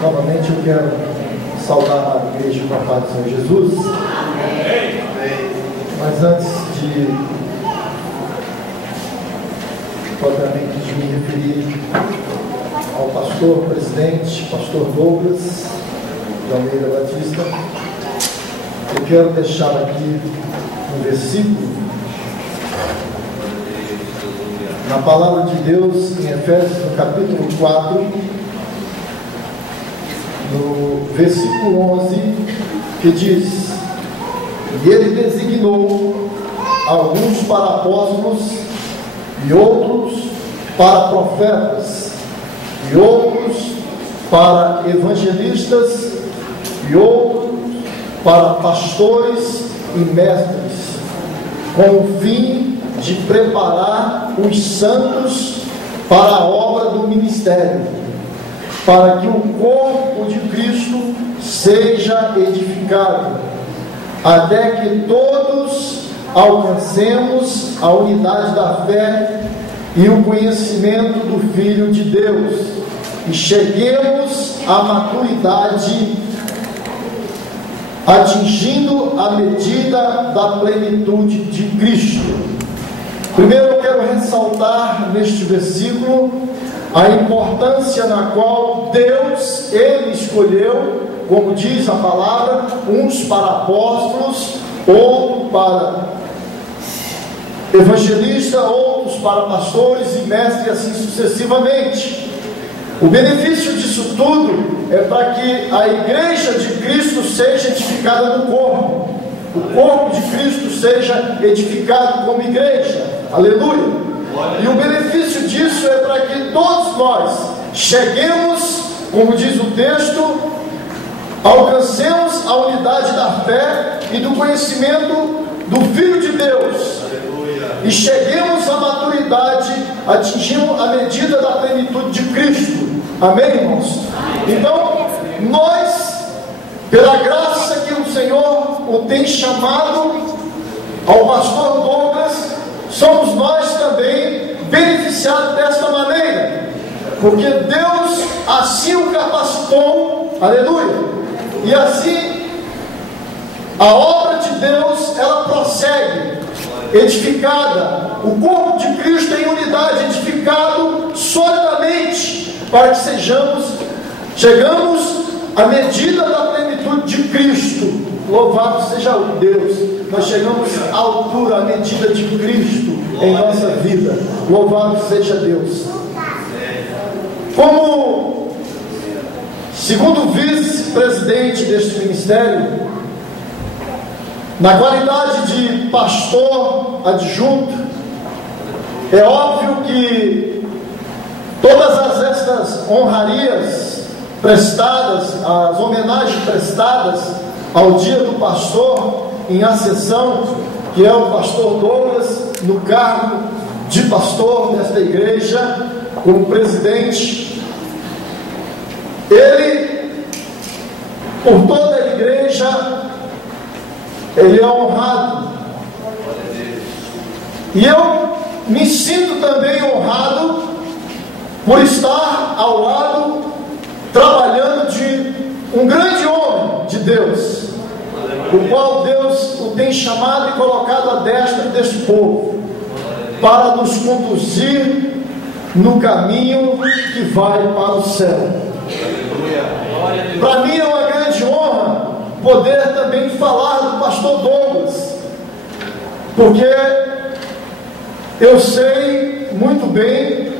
Novamente eu quero saudar a igreja com a paz do Senhor Jesus. Mas antes de propriamente de me referir ao pastor presidente, pastor Douglas de Almeida Batista, eu quero deixar aqui um versículo na palavra de Deus em Efésios, no capítulo 4, no versículo 11, que diz: e ele designou alguns para apóstolos, e outros para profetas, e outros para evangelistas, e outros para pastores e mestres, com o fim de preparar os santos para a obra do ministério, para que o corpo de Cristo seja edificado, até que todos alcancemos a unidade da fé e o conhecimento do Filho de Deus, e cheguemos à maturidade, atingindo a medida da plenitude de Cristo. Primeiro eu quero ressaltar neste versículo a importância na qual Deus, Ele escolheu, como diz a palavra, uns para apóstolos, outros para evangelistas, outros para pastores e mestres, e assim sucessivamente. O benefício disso tudo é para que a igreja de Cristo seja edificada no corpo, o corpo de Cristo seja edificado como igreja. Aleluia! E o benefício disso é para que todos nós cheguemos, como diz o texto, alcancemos a unidade da fé e do conhecimento do Filho de Deus. Aleluia. E cheguemos à maturidade, atingindo a medida da plenitude de Cristo. Amém, irmãos? Então, nós, pela graça que o Senhor o tem chamado ao pastor Douglas, somos nós também beneficiados desta maneira, porque Deus assim o capacitou. Aleluia! E assim a obra de Deus, ela prossegue edificada, o corpo de Cristo em unidade, edificado solidamente, para que chegamos à medida da plenitude de Cristo. Louvado seja o Deus, nós chegamos à altura, à medida de Cristo em nossa vida. Louvado seja Deus. Como segundo vice-presidente deste ministério, na qualidade de pastor adjunto, é óbvio que todas estas honrarias prestadas, as homenagens prestadas ao dia do pastor em acessão, que é o pastor Douglas, no cargo de pastor desta igreja, como presidente, ele, por toda a igreja, ele é honrado. E eu me sinto também honrado por estar ao lado, trabalhando de um grande homem de Deus, o qual Deus o tem chamado e colocado à destra deste povo, para nos conduzir no caminho que vai para o céu. Para mim é uma grande honra poder também falar do pastor Douglas, porque eu sei muito bem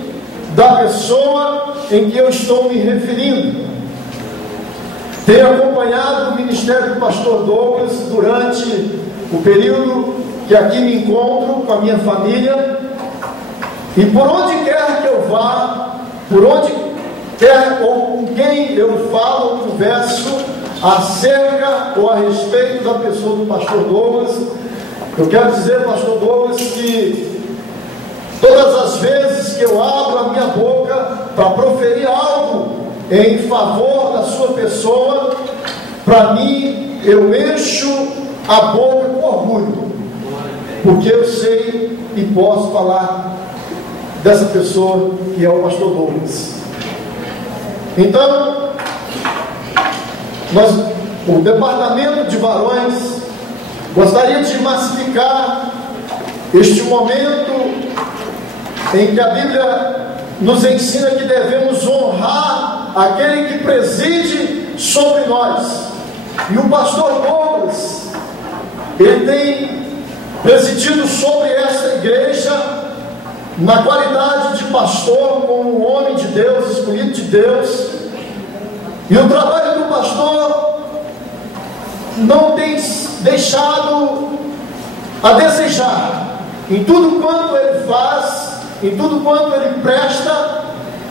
da pessoa em que eu estou me referindo. Tenho acompanhado o ministério do pastor Douglas durante o período que aqui me encontro com a minha família, e por onde quer que eu vá, por onde quer ou com quem eu falo ou converso acerca ou a respeito da pessoa do pastor Douglas, eu quero dizer, pastor Douglas, que todas as vezes que eu abro a minha boca para proferir algo em favor da sua pessoa, para mim, eu encho a boca com orgulho, porque eu sei e posso falar dessa pessoa que é o pastor Douglas. Então, o departamento de varões gostaria de massificar este momento em que a Bíblia nos ensina que devemos honrar aquele que preside sobre nós. E o pastor Douglas, ele tem presidido sobre esta igreja na qualidade de pastor, como um homem de Deus, escolhido de Deus. E o trabalho do pastor não tem deixado a desejar. Em tudo quanto ele faz, em tudo quanto ele presta,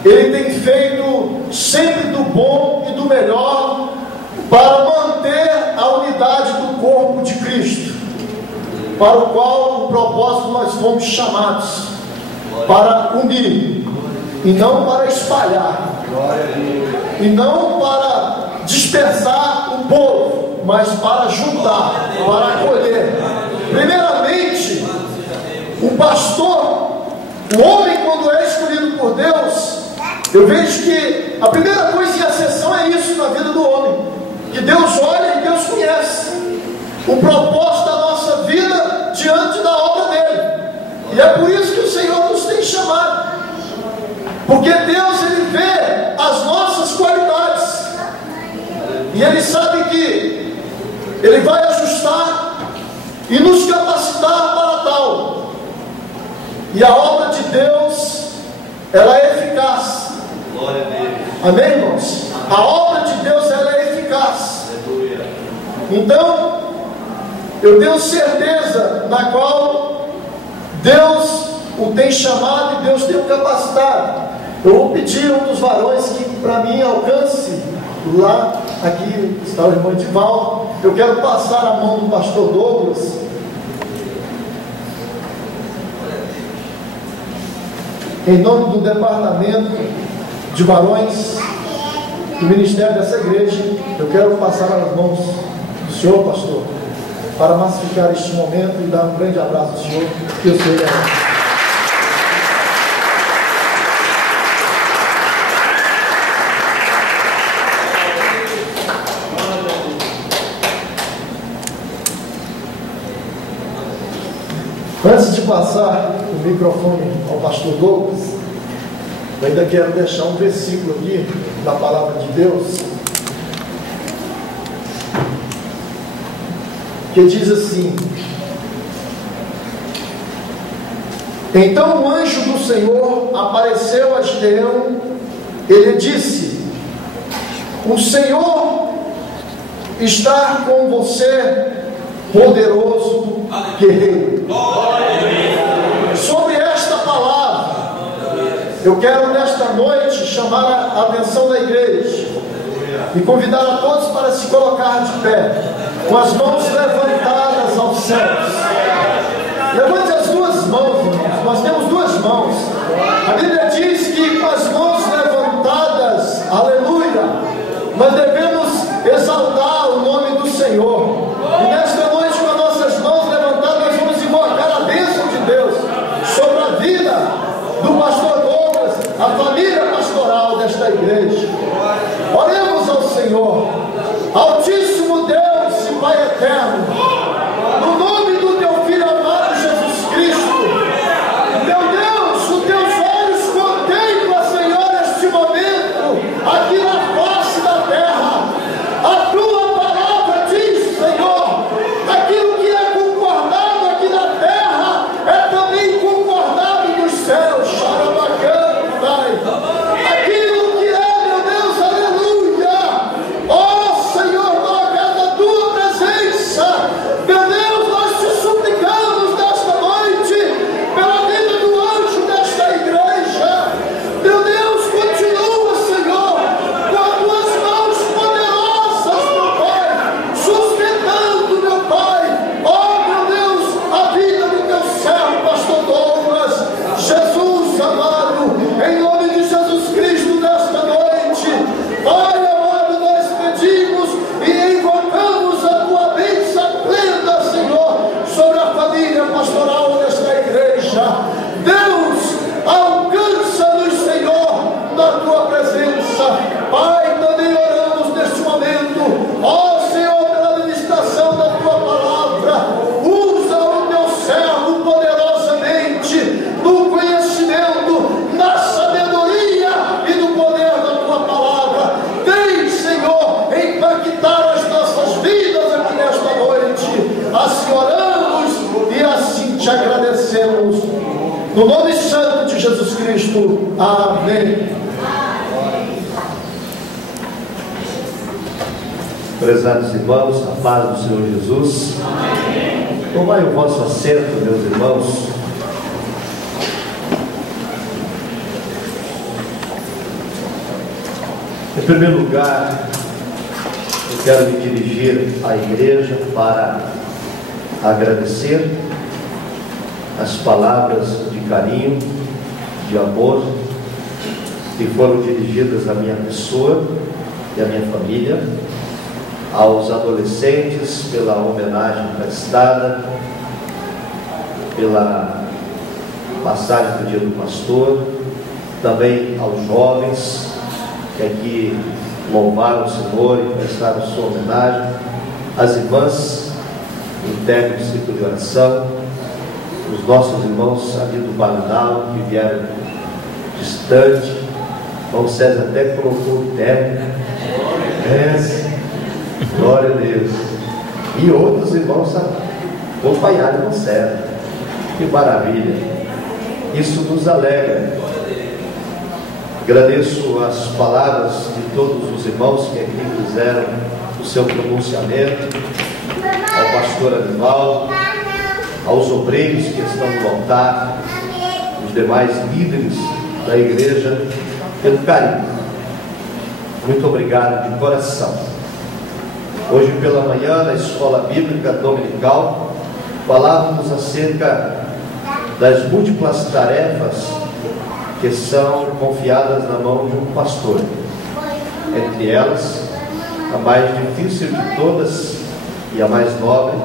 ele tem feito sempre do bom e do melhor para manter a unidade do corpo de Cristo, para o qual o propósito nós fomos chamados, para unir e não para espalhar, e não para dispersar o povo, mas para juntar, para acolher. Primeiramente, o pastor, o homem, quando é escolhido por Deus, eu vejo que a primeira coisa em acessão é isso na vida do homem, que Deus olha e Deus conhece o propósito da nossa vida diante da obra dele. E é por isso que o Senhor nos tem chamado, porque Deus, ele vê as nossas qualidades e ele sabe que ele vai ajustar e nos capacitar para tal. E a obra de Deus, ela é eficaz. Glória a Deus. Amém, irmãos? A obra de Deus, ela é eficaz. Aleluia. Então, eu tenho certeza na qual Deus o tem chamado e Deus tem o capacitado. Eu vou pedir a um dos varões que para mim alcance lá, aqui está o irmão Edivaldo. Eu quero passar a mão do pastor Douglas. Em nome do departamento de varões do ministério dessa igreja, eu quero passar as mãos do senhor, pastor, para massificar este momento e dar um grande abraço ao senhor, que o senhor é. Antes de passar o microfone ao pastor Douglas, eu ainda quero deixar um versículo aqui da palavra de Deus, que diz assim: então o anjo do Senhor apareceu a Gideão, ele disse: o Senhor está com você, poderoso guerreiro. Sobre esta palavra, eu quero nesta noite chamar a atenção da igreja e convidar a todos para se colocar de pé, com as mãos levantadas aos céus. Levante as duas mãos, irmãos. Nós temos duas mãos. A Bíblia diz que com as mãos levantadas, aleluia, nós devemos exaltar o nome do Senhor. E nesta noite, com as nossas mãos levantadas, nós vamos invocar a bênção de Deus sobre a vida do pastor Douglas, a família pastoral desta igreja. Oremos ao Senhor. Altíssimo Deus e Pai eterno, no nome do teu Filho amado Jesus Cristo, meu Deus, os teus olhos contemplam, Senhor, este momento aqui na face da terra. te agradecemos. No nome santo de Jesus Cristo. Amém. Prezados irmãos, a paz do Senhor Jesus. Amém. Tomai o vosso assento, meus irmãos. Em primeiro lugar, eu quero me dirigir à igreja para agradecer as palavras de carinho, de amor, que foram dirigidas à minha pessoa e à minha família, aos adolescentes pela homenagem prestada, pela passagem do dia do pastor, também aos jovens que aqui louvaram o Senhor e prestaram sua homenagem, às irmãs internos do ciclo de oração, os nossos irmãos ali do Banal que vieram distante. Irmão César até colocou o terno. Glória a Deus. E outros irmãos acompanharam o César. Que maravilha. Isso nos alegra. Agradeço as palavras de todos os irmãos que aqui fizeram o seu pronunciamento, ao pastor Anivaldo, aos obreiros que estão no altar, os demais líderes da igreja, pelo carinho. Muito obrigado de coração. Hoje pela manhã, na escola bíblica dominical, falávamos acerca das múltiplas tarefas que são confiadas na mão de um pastor. Entre elas, a mais difícil de todas e a mais nobre,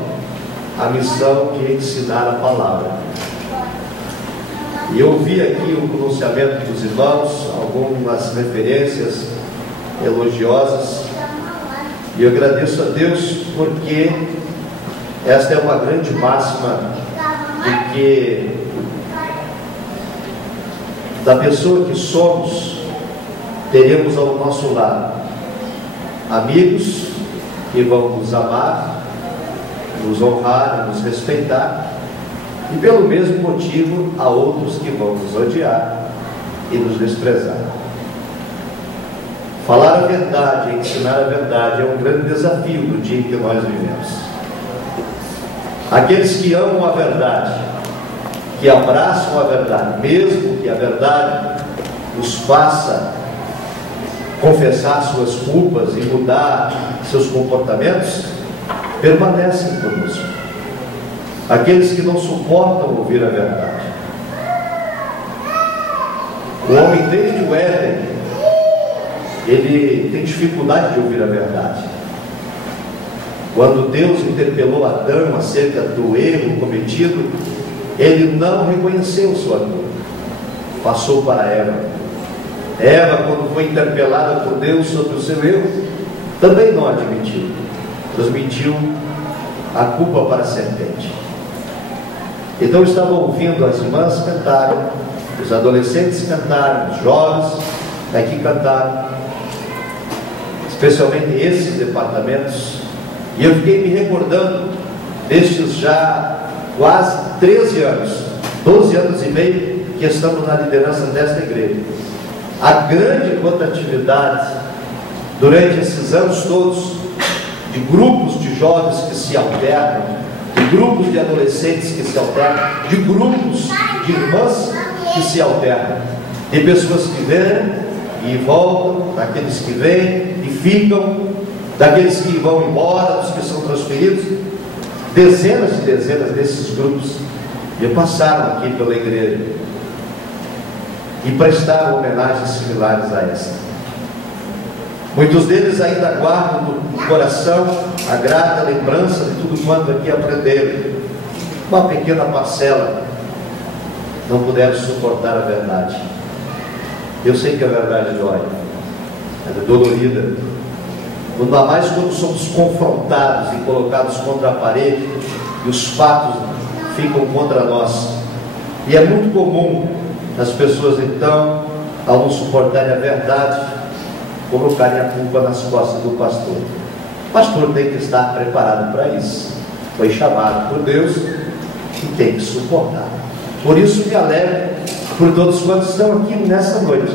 a missão que é ensinar a palavra. E eu vi aqui o pronunciamento dos irmãos, algumas referências elogiosas, e eu agradeço a Deus porque esta é uma grande máxima de que da pessoa que somos, teremos ao nosso lado amigos que vão nos amar, nos honrar, nos respeitar, e pelo mesmo motivo há outros que vão nos odiar e nos desprezar. Falar a verdade, ensinar a verdade é um grande desafio do dia em que nós vivemos. Aqueles que amam a verdade, que abraçam a verdade, mesmo que a verdade os faça confessar suas culpas e mudar seus comportamentos, permanecem conosco. Aqueles que não suportam ouvir a verdade. O homem desde o Éden, ele tem dificuldade de ouvir a verdade. Quando Deus interpelou Adão acerca do erro cometido, ele não reconheceu sua culpa, passou para Eva. Eva, quando foi interpelada por Deus sobre o seu erro, também não admitiu, transmitiu a culpa para a serpente. Então estavam ouvindo as irmãs cantarem, os adolescentes cantarem, os jovens aqui cantaram, especialmente esses departamentos, e eu fiquei me recordando destes já quase 13 anos, 12 anos e meio que estamos na liderança desta igreja. A grande rotatividade durante esses anos todos, de grupos de jovens que se alternam, de grupos de adolescentes que se alternam, de grupos de irmãs que se alternam, de pessoas que vêm e voltam, daqueles que vêm e ficam, daqueles que vão embora, dos que são transferidos. Dezenas e dezenas desses grupos já passaram aqui pela igreja e prestaram homenagens similares a esta. Muitos deles ainda guardam no coração a grata lembrança de tudo quanto aqui aprenderam. Uma pequena parcela não puderam suportar a verdade. Eu sei que a verdade dói, ela é dolorida. Ainda mais quando somos confrontados e colocados contra a parede e os fatos ficam contra nós. E é muito comum as pessoas então, ao não suportarem a verdade, colocarem a culpa nas costas do pastor. O pastor tem que estar preparado para isso. Foi chamado por Deus que tem que suportar. Por isso me alegro por todos quantos estão aqui nessa noite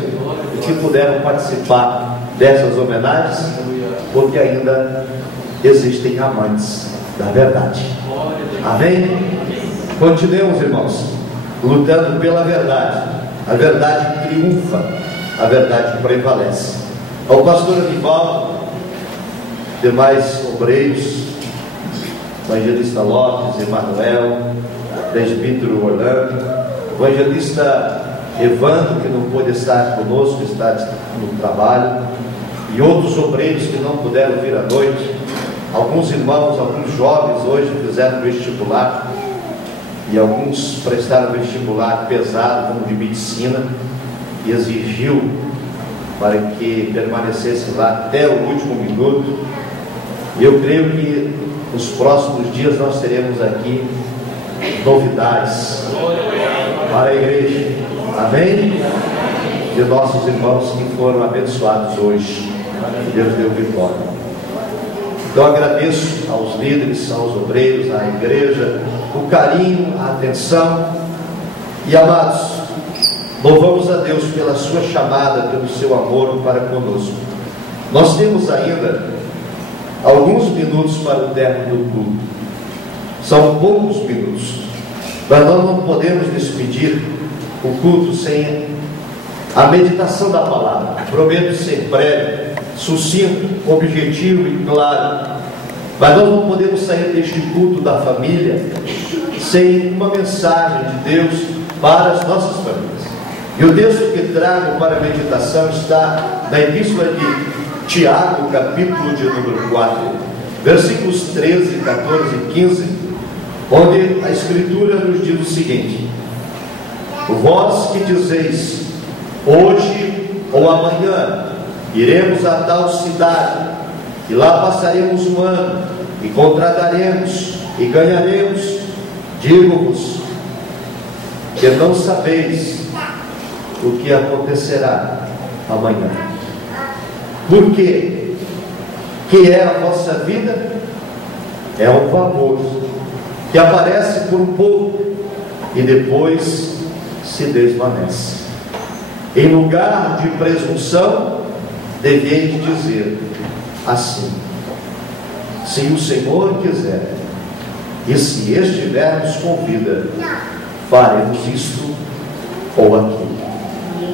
e que puderam participar dessas homenagens, porque ainda existem amantes da verdade. Amém? Continuemos, irmãos, lutando pela verdade. A verdade triunfa, a verdade prevalece. Ao pastor Anivaldo, demais obreiros, evangelista Lopes, Emanuel, presbítero Orlando, evangelista Evandro, que não pôde estar conosco, está no trabalho, e outros obreiros que não puderam vir à noite. Alguns irmãos, alguns jovens hoje fizeram vestibular, e alguns prestaram vestibular pesado, como de medicina, e exigiu para que permanecesse lá até o último minuto. E eu creio que nos próximos dias nós teremos aqui novidades para a igreja. Amém? De nossos irmãos que foram abençoados hoje. Deus deu vitória. Então agradeço aos líderes, aos obreiros, à igreja, o carinho, a atenção. E amados, louvamos a Deus pela sua chamada, pelo seu amor para conosco. Nós temos ainda alguns minutos para o término do culto. São poucos minutos, mas nós não podemos despedir o culto sem a meditação da palavra. Prometo ser breve, sucinto, objetivo e claro, mas nós não podemos sair deste culto da família sem uma mensagem de Deus para as nossas famílias. E o texto que trago para a meditação está na epístola de Tiago, capítulo de número 4, versículos 13, 14 e 15, onde a Escritura nos diz o seguinte: vós que dizeis, hoje ou amanhã iremos a tal cidade, e lá passaremos um ano, e contrataremos, e ganharemos, digo-vos que não sabeis o que acontecerá amanhã. Por quê? Que é a vossa vida? É um vapor que aparece por um pouco e depois se desvanece. Em lugar de presunção, deveis dizer assim: se o Senhor quiser, e se estivermos com vida, faremos isto ou aquilo.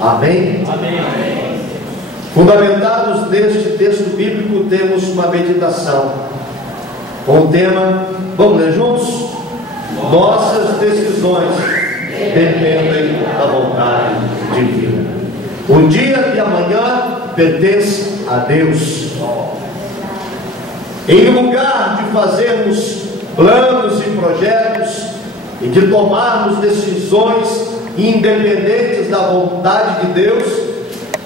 Amém? Amém. Fundamentados neste texto bíblico, temos uma meditação com o tema, vamos ler juntos? Nossas decisões dependem da vontade divina. O dia de amanhã pertence a Deus. Em lugar de fazermos planos e projetos e de tomarmos decisões independentes da vontade de Deus,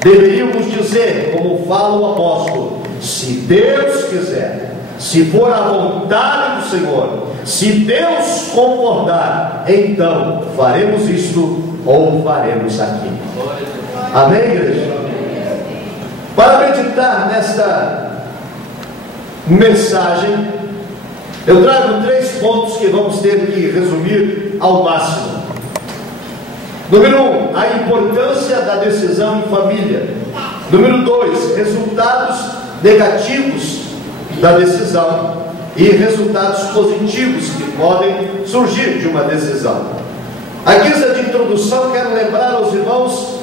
deveríamos dizer, como fala o apóstolo: se Deus quiser, se for a vontade do Senhor, se Deus concordar, então faremos isto ou faremos aquilo. Amém, igreja? Para meditar nesta mensagem, eu trago 3 pontos que vamos ter que resumir ao máximo. Número 1, a importância da decisão em família. Número 2, resultados negativos da decisão e resultados positivos que podem surgir de uma decisão. À guisa de introdução, quero lembrar aos irmãos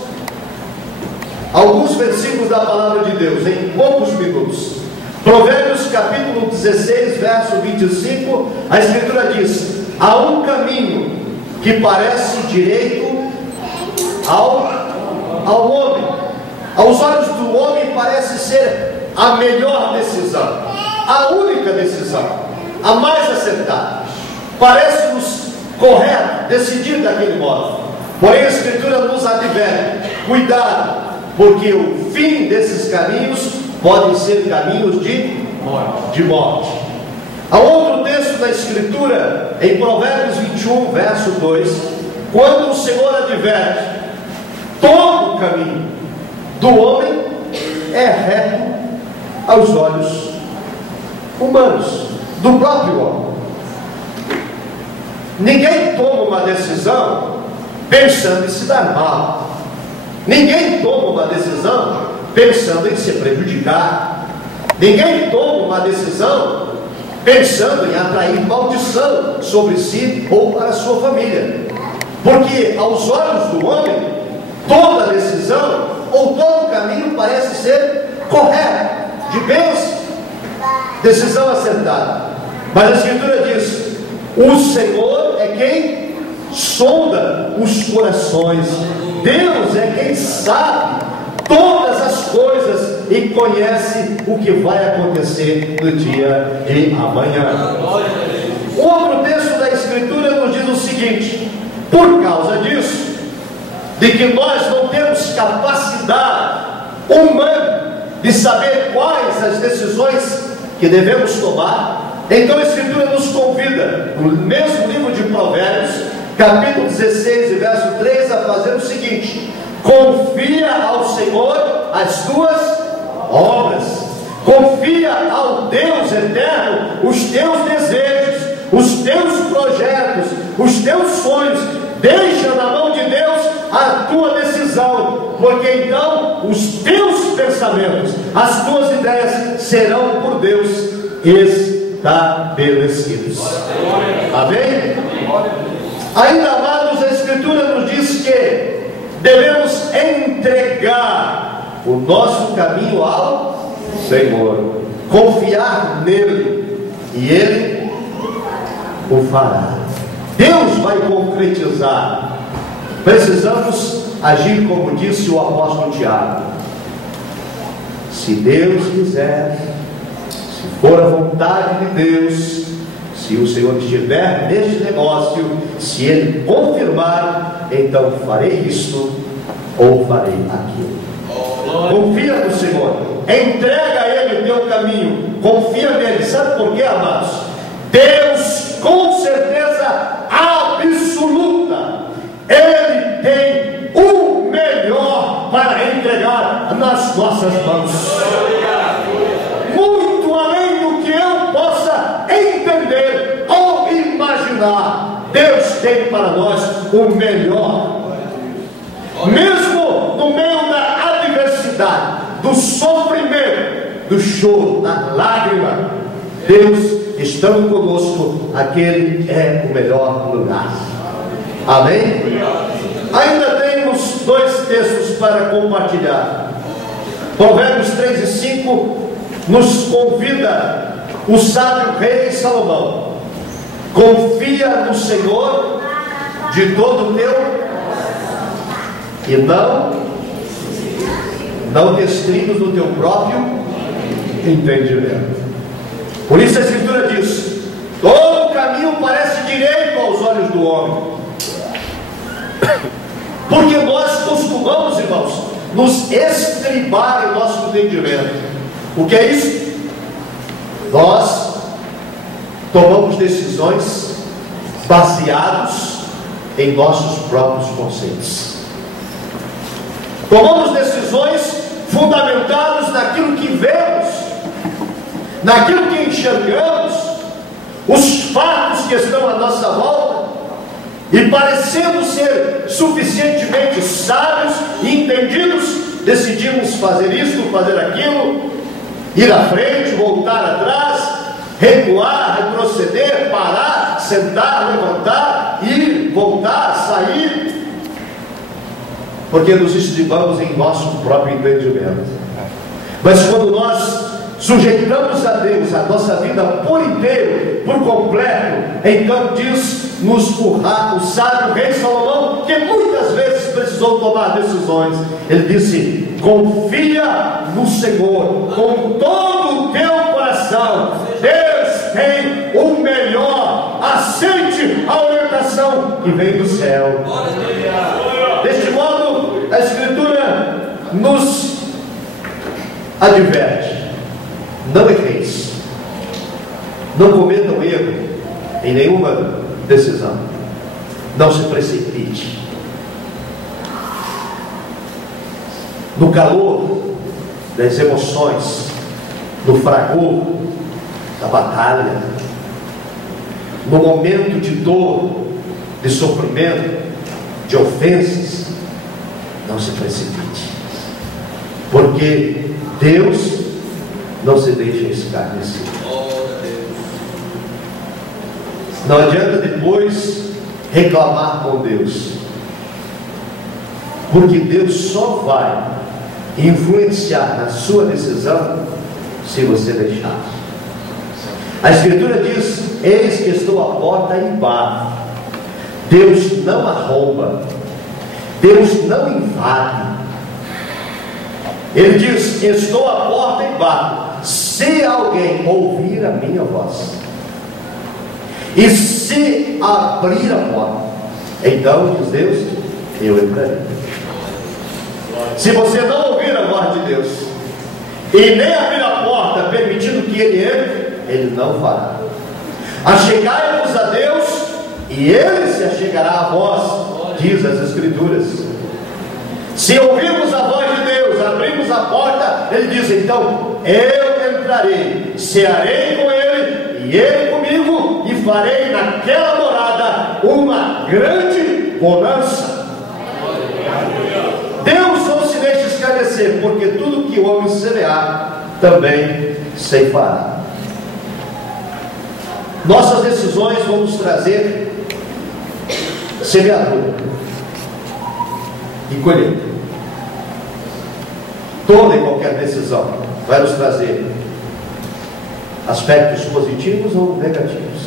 alguns versículos da palavra de Deus, em poucos minutos. Provérbios capítulo 16, verso 25, a Escritura diz: há um caminho que parece direito ao homem, aos olhos do homem parece ser a melhor decisão, a única decisão, a mais acertada, parece-nos correto decidir daquele modo. Porém a Escritura nos adverte: cuidado, porque o fim desses caminhos podem ser caminhos de morte. Há outro texto da Escritura, em Provérbios 21, verso 2, quando o Senhor adverte: todo o caminho do homem é reto aos olhos humanos, do próprio homem. Ninguém toma uma decisão pensando em se dar mal. Ninguém toma uma decisão pensando em se prejudicar. Ninguém toma uma decisão pensando em atrair maldição sobre si ou para a sua família. Porque aos olhos do homem, toda decisão ou todo caminho parece ser correto, de bênção, decisão acertada. Mas a Escritura diz: o Senhor é quem sonda os corações. Deus é quem sabe todas as coisas e conhece o que vai acontecer no dia de amanhã. O outro texto da Escritura nos diz o seguinte: por causa disso, de que nós não temos capacidade humana de saber quais as decisões que devemos tomar, então a Escritura nos convida, no mesmo livro de Provérbios, capítulo 16 e verso 3, a fazer o seguinte: confia ao Senhor as tuas obras, confia ao Deus eterno os teus desejos, os teus projetos, os teus sonhos. Deixa na mão de Deus a tua decisão, porque então os teus pensamentos, as tuas ideias serão por Deus estabelecidos. Amém? Ainda, amados, a Escritura nos diz que devemos entregar o nosso caminho ao Senhor, confiar nele, e Ele o fará. Deus vai concretizar. Precisamos agir como disse o apóstolo Tiago: se Deus quiser, se for a vontade de Deus, se o Senhor estiver neste negócio, se Ele confirmar, então farei isto ou farei aquilo. Confia no Senhor, entrega a Ele o teu caminho, confia nele. Sabe por quê, amados? Deus, com certeza absoluta, Ele tem o melhor para entregar nas nossas mãos, muito além do que eu possa entender ou imaginar. Deus tem para nós o melhor. Mesmo no meio da adversidade, do sofrimento, do choro, da lágrima, Deus estando conosco, aquele é o melhor lugar. Amém? Ainda temos dois textos para compartilhar. Provérbios 3 e 5 nos convida o sábio rei Salomão: confia no Senhor de todo o teu e não te estribes no teu próprio entendimento. Por isso a Escritura diz: todo caminho parece direito aos olhos do homem. Porque nós costumamos, irmãos, nos estribar em nosso entendimento. O que é isso? Nós tomamos decisões baseados em nossos próprios conceitos. Tomamos decisões fundamentadas naquilo que vemos, naquilo que enxergamos, os fatos que estão à nossa volta, e parecendo ser suficientemente sábios e entendidos, decidimos fazer isto, fazer aquilo, ir à frente, voltar atrás, recuar, retroceder, parar, sentar, levantar, ir, voltar, sair, porque nos estribamos em nosso próprio entendimento. Mas quando nós sujeitamos a Deus a nossa vida por inteiro, por completo, então diz-nos o sábio rei Salomão, que muitas vezes precisou tomar decisões. Ele disse: confia no Senhor com todo o teu coração, Deus tem o melhor, aceite a orientação que vem do céu. Deste modo, a Escritura nos adverte: não erreis, não cometam erro em nenhuma decisão, não se precipite. No calor das emoções, no fragor da batalha, no momento de dor, de sofrimento, de ofensas, não se precipite, porque Deus não se deixa escarnecer. Não adianta depois reclamar com Deus, porque Deus só vai influenciar na sua decisão se você deixar. A Escritura diz: eis que estou à porta e bato. Deus não arromba, Deus não invade. Ele diz: estou à porta e bato. Se alguém ouvir a minha voz e se abrir a porta, então, diz Deus, eu entrarei. Se você não ouvir a voz de Deus e nem abrir a porta permitindo que Ele entre, Ele não fará. Achegai-vos a Deus e Ele se achegará a vós, diz as Escrituras. Se ouvirmos a voz de Deus, abrimos a porta, Ele diz: então eu entrarei, cearei com Ele e Ele comigo, e farei naquela morada uma grande bonança. Deus não se deixa escarnecer, porque tudo que o homem semear também ceifará. Nossas decisões vão nos trazer semeadura e colheita. Toda e qualquer decisão vai nos trazer aspectos positivos ou negativos.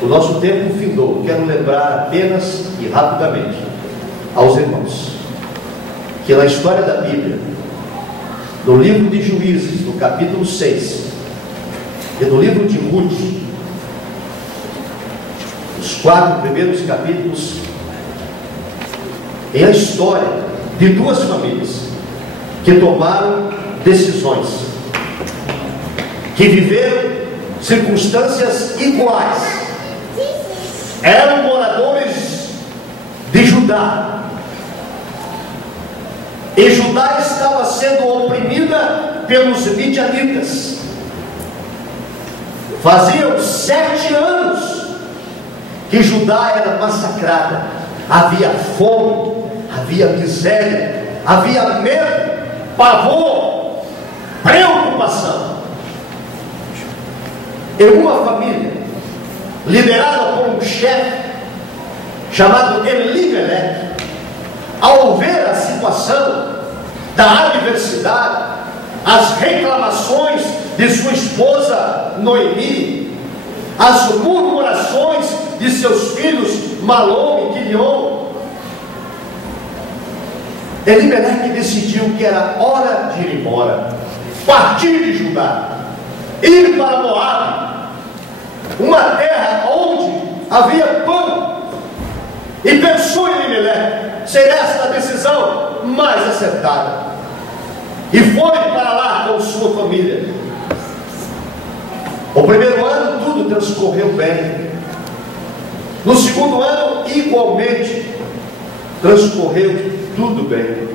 O nosso tempo findou. Quero lembrar apenas e rapidamente aos irmãos que na história da Bíblia, no livro de Juízes, no capítulo 6, e no livro de Ruth, os 4 primeiros capítulos, é a história de duas famílias que tomaram decisões, que viveram circunstâncias iguais. Eram moradores de Judá, e Judá estava sendo oprimida pelos midianitas. Faziam 7 anos que Judá era massacrada. Havia fome, havia miséria, havia medo, pavor, preocupação. E uma família liderada por um chefe chamado Elimelec, ao ver a situação da adversidade, as reclamações de sua esposa Noemi, as murmurações de seus filhos Malom e Quilion, Elimelec decidiu que era hora de ir embora, partir de Judá, ir para Moabe, uma terra onde havia pão. E pensou em Elimelec ser esta a decisão mais acertada, e foi para lá com sua família. O primeiro ano tudo transcorreu bem. No segundo ano, igualmente, transcorreu tudo bem.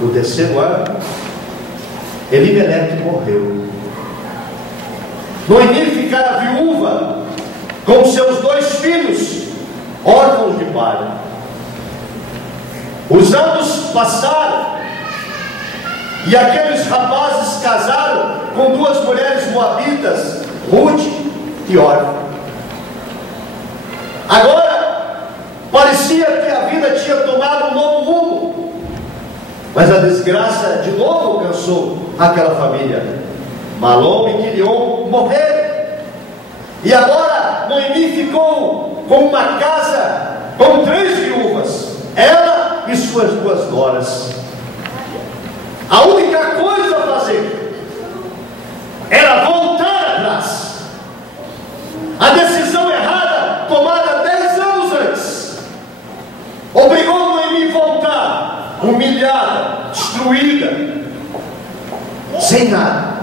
No terceiro ano, Elimelec morreu. Noemi ficara viúva com seus 2 filhos, órfãos de pai. Os anos passaram e aqueles rapazes casaram com 2 mulheres moabitas, Ruth e Orfa. Agora parecia que a vida tinha tomado um novo rumo, mas a desgraça de novo alcançou aquela família. Malom e Quilion morreram, e agora Noemi ficou com uma casa com 3 viúvas, ela e suas 2 noras. A única coisa a fazer era voltar atrás. A decisão errada, tomada 10 anos antes, obrigou Noemi a voltar, humilhada, destruída, sem nada.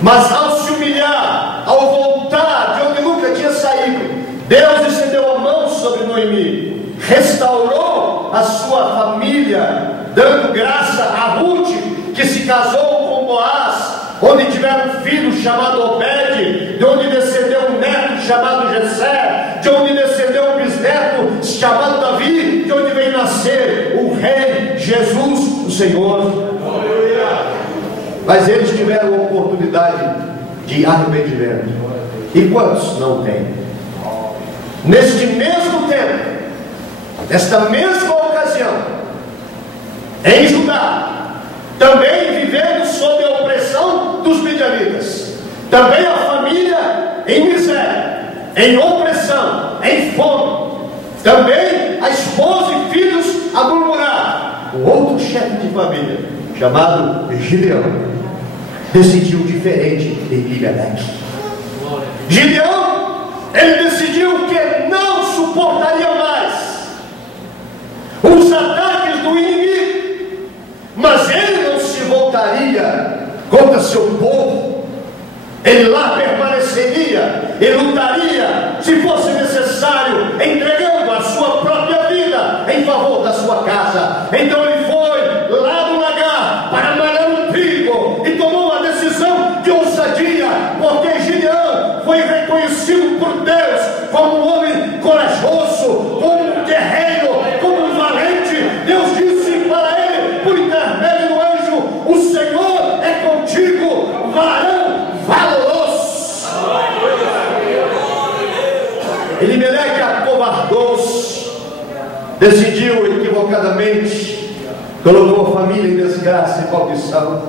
Mas ao se humilhar, ao voltar de onde nunca tinha saído, Deus estendeu a mão sobre Noemi, restaurou a sua família, dando graça a Ruth, que se casou com Boaz, onde tiveram um filho chamado Obed, de onde descendeu um chamado Jessé, de onde descendeu um bisneto chamado Davi, de onde vem nascer o rei Jesus, o Senhor. Mas eles tiveram a oportunidade de arrependimento. E quantos não têm? Neste mesmo tempo, nesta mesma ocasião, em Judá, também vivendo sob a opressão dos midianitas, também a família em miséria, em opressão, em fome, também a esposa e filhos a murmurar. Um outro chefe de família, chamado Gideão, decidiu diferente de Elimelec. Gideão, ele decidiu que não suportaria mais os ataques do inimigo, mas ele não se voltaria contra seu povo. Ele lá permaneceria e lutaria, se fosse necessário, entregando a sua própria vida em favor da sua casa. Então ele foi lá no lagar para malhar um trigo e tomou uma decisão de ousadia, porque Gideão foi reconhecido por Deus como um homem corajoso, como um guerreiro, como um valente. Deus disse para ele, por intermédio do anjo: o Senhor é contigo, varão valoroso. Elimelec acovardou-se, decidiu equivocadamente, colocou a família em desgraça e maldição.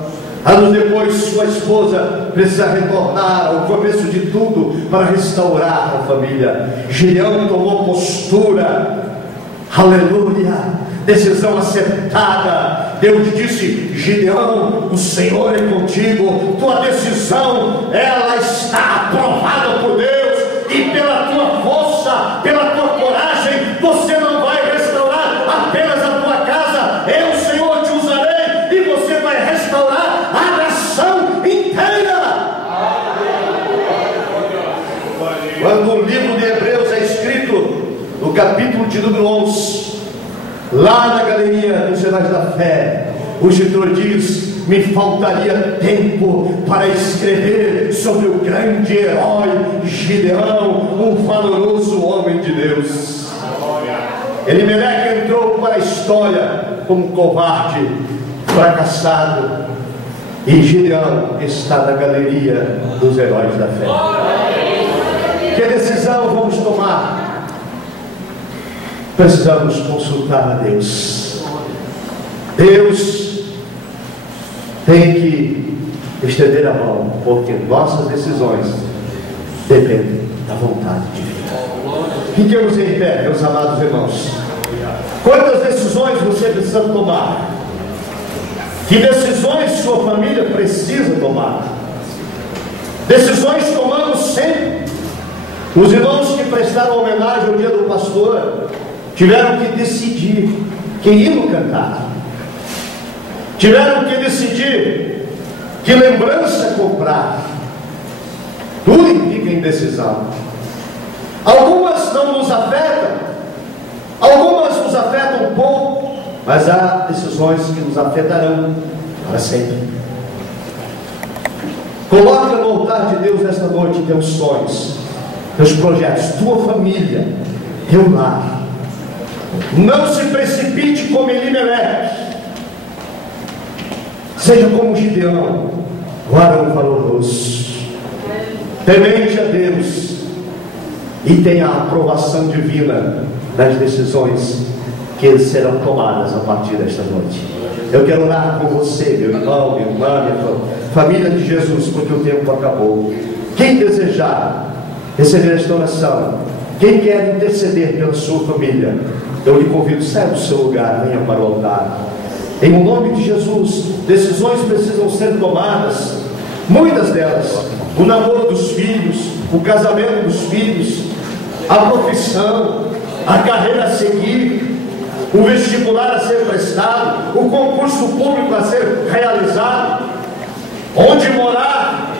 Anos depois, sua esposa precisa retornar ao começo de tudo para restaurar a família. Gideão tomou postura, aleluia, decisão acertada. Deus disse: Gideão, o Senhor é contigo, tua decisão, ela está aprovada por Deus, e pela tua força, pela tua coragem, você não vai restaurar apenas a tua casa, eu, Senhor, te usarei, e você vai restaurar a nação inteira. Quando o livro de Hebreus é escrito, no capítulo de número 11, lá na galeria dos Heróis da Fé, o escritor diz: me faltaria tempo para escrever sobre o grande herói Gideão, um valoroso homem de Deus. Elimelec entrou para a história como covarde, fracassado, e Gideão está na galeria dos Heróis da Fé. Que decisão vamos tomar? Precisamos consultar a Deus. Deus tem que estender a mão, porque nossas decisões dependem da vontade divina. Fiquemos em pé, meus amados irmãos. Quantas decisões você precisa tomar? Que decisões sua família precisa tomar? Decisões tomamos sempre. Os irmãos que prestaram homenagem ao dia do pastor tiveram que decidir que hino cantar, tiveram que decidir que lembrança comprar. Tudo implica indecisão. Algumas não nos afetam, algumas nos afetam um pouco, mas há decisões que nos afetarão para sempre. Coloca no altar de Deus nesta noite teus sonhos, teus projetos, tua família, teu lar. Não se precipite como Elimelec. Seja como Gideão, varão valoroso, temente a Deus, e tenha a aprovação divina das decisões que serão tomadas a partir desta noite. Eu quero orar com você, meu irmão, minha irmã, minha família de Jesus, porque o tempo acabou. Quem desejar receber esta oração, quem quer interceder pela sua família, eu lhe convido, saia do seu lugar, venha para o altar. Em nome de Jesus, decisões precisam ser tomadas, muitas delas: o namoro dos filhos, o casamento dos filhos, a profissão, a carreira a seguir, o vestibular a ser prestado, o concurso público a ser realizado, onde morar,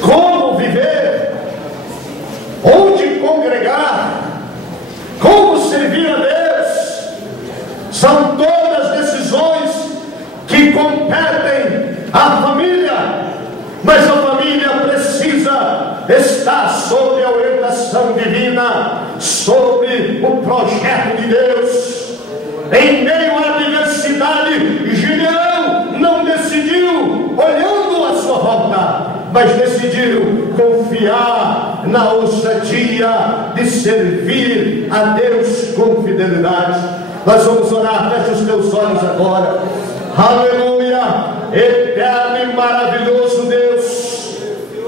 como viver, onde congregar, como servir a Deus. São todas decisões que competem à família, mas a família precisa está sobre a orientação divina, sobre o projeto de Deus. Em meio à adversidade, Gideão não decidiu olhando à sua volta, mas decidiu confiar na ousadia de servir a Deus com fidelidade. Nós vamos orar, fecha os teus olhos agora. Aleluia! Eterno e maravilhoso Deus,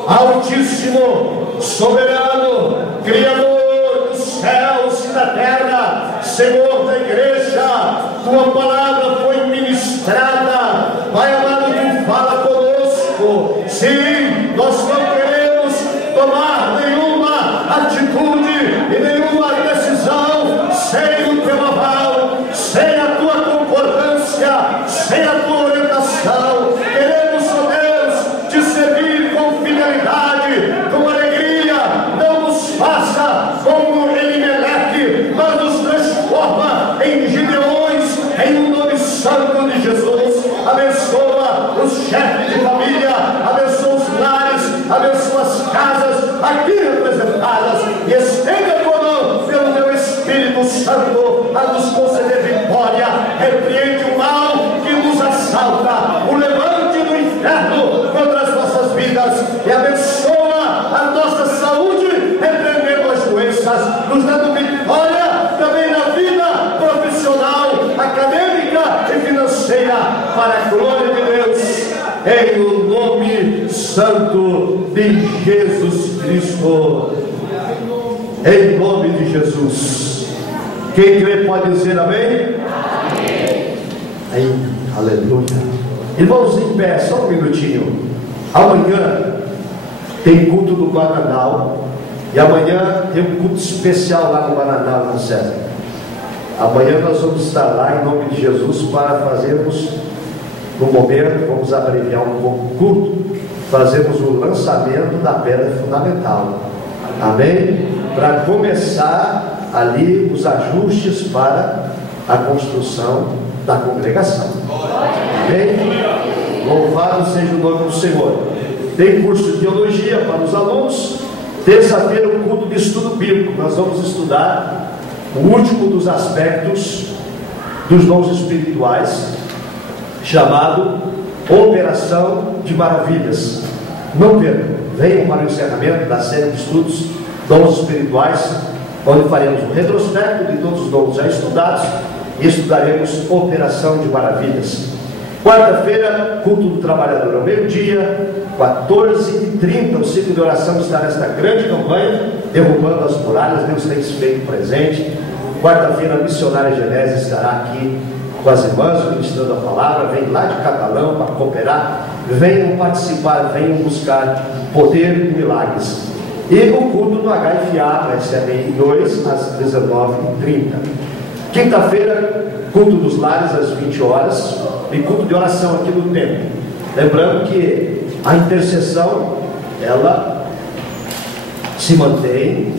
Altíssimo, soberano, Criador dos céus e da terra, Senhor da igreja, tua palavra foi ministrada. Pai amado, tu fala conosco. Sim, nós não queremos tomar nenhuma atitude e nenhuma decisão sem o teu aval, sem a tua concordância, sem a tua orientação. Queremos, ó Deus, te servir com fidelidade, com alegria. Não nos faça como Elimeleque, mas nos transforma em Gideões, em um nome santo de Jesus. Abençoa os chefes de família, abençoa os lares, abençoa as casas aqui representadas e estenda a tua mão pelo teu Espírito Santo a nos conceder vitória. Repreende o mal que nos assalta, o levante do inferno contra as nossas vidas e abençoa a nossa saúde, repreendendo as doenças, nos dando vitória também na vida profissional, acadêmica e financeira, para a glória de Deus, em o nome santo de Jesus Cristo. Em nome de Jesus. Quem crê pode dizer amém? Amém. Aleluia. Irmãos, em pé, só um minutinho. Amanhã tem culto do Bananal. E amanhã tem um culto especial lá no Bananal, na César. Amanhã nós vamos estar lá em nome de Jesus para fazermos, no momento, vamos abreviar um pouco o culto, fazemos o lançamento da pedra fundamental. Amém? Para começar ali os ajustes para a construção da congregação. Amém? Louvado seja o nome do Senhor. Tem curso de teologia para os alunos. Terça-feira o culto de estudo bíblico. Nós vamos estudar o último dos aspectos dos dons espirituais, chamado Operação de Maravilhas. Não percam, venham para o encerramento da série de estudos Dons Espirituais, onde faremos um retrospecto de todos os dons já estudados e estudaremos Operação de Maravilhas. Quarta-feira, culto do trabalhador ao meio-dia, 14h30, o ciclo de oração está nesta grande campanha, derrubando as muralhas. Deus tem se feito presente. Quarta-feira, a missionária Genese estará aqui com as irmãs, ministrando a palavra. Vem lá de Catalão para cooperar. Venham participar, venham buscar poder e milagres. E o culto do HFA vai ser em 2 às 19h30. Quinta-feira, culto dos lares às 20 horas e culto de oração aqui no templo. Lembrando que a intercessão, ela se mantém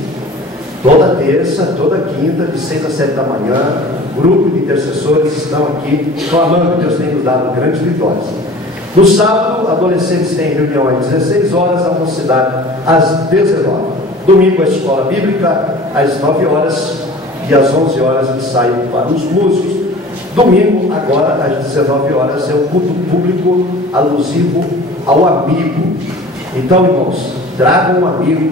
toda terça, toda quinta, de 6 às 7 da manhã. Grupo de intercessores estão aqui clamando que Deus tem nos dado grandes vitórias. No sábado, adolescentes têm reunião às 16 horas, a mocidade às 19. Domingo, a escola bíblica às 9 horas e às 11 horas ensaio para os músicos. Domingo, agora às 19 horas, é o culto público alusivo ao amigo. Então, irmãos, tragam um amigo,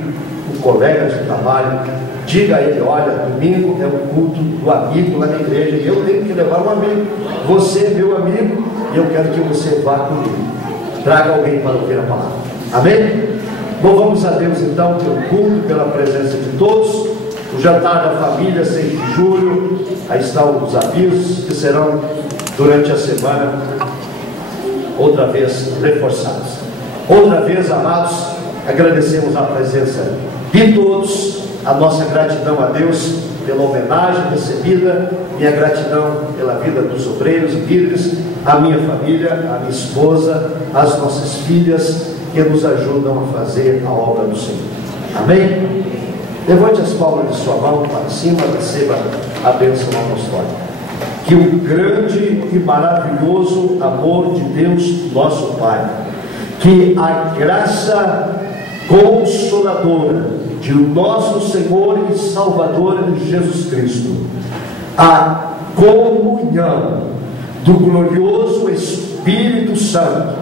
um colega de trabalho, diga a ele: olha, domingo é o culto do amigo lá na igreja e eu tenho que levar um amigo. Você é meu amigo e eu quero que você vá comigo. Traga alguém para ouvir a palavra. Amém? Louvamos a Deus então pelo culto, pela presença de todos. O jantar da família, 6 de julho, aí estão os avisos que serão durante a semana outra vez reforçados. Outra vez, amados, agradecemos a presença de todos, a nossa gratidão a Deus pela homenagem recebida, minha gratidão pela vida dos obreiros e líderes, a minha família, a minha esposa, as nossas filhas que nos ajudam a fazer a obra do Senhor. Amém? Levante as palmas de sua mão para cima, receba a bênção apostólica. Que o grande e maravilhoso amor de Deus, nosso Pai, que a graça consoladora de nosso Senhor e Salvador Jesus Cristo, a comunhão do glorioso Espírito Santo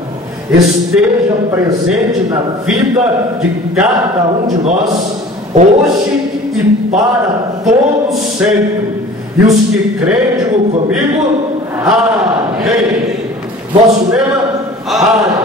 esteja presente na vida de cada um de nós, hoje e para todos sempre. E os que creem, digam comigo, amém. Nosso lema, amém.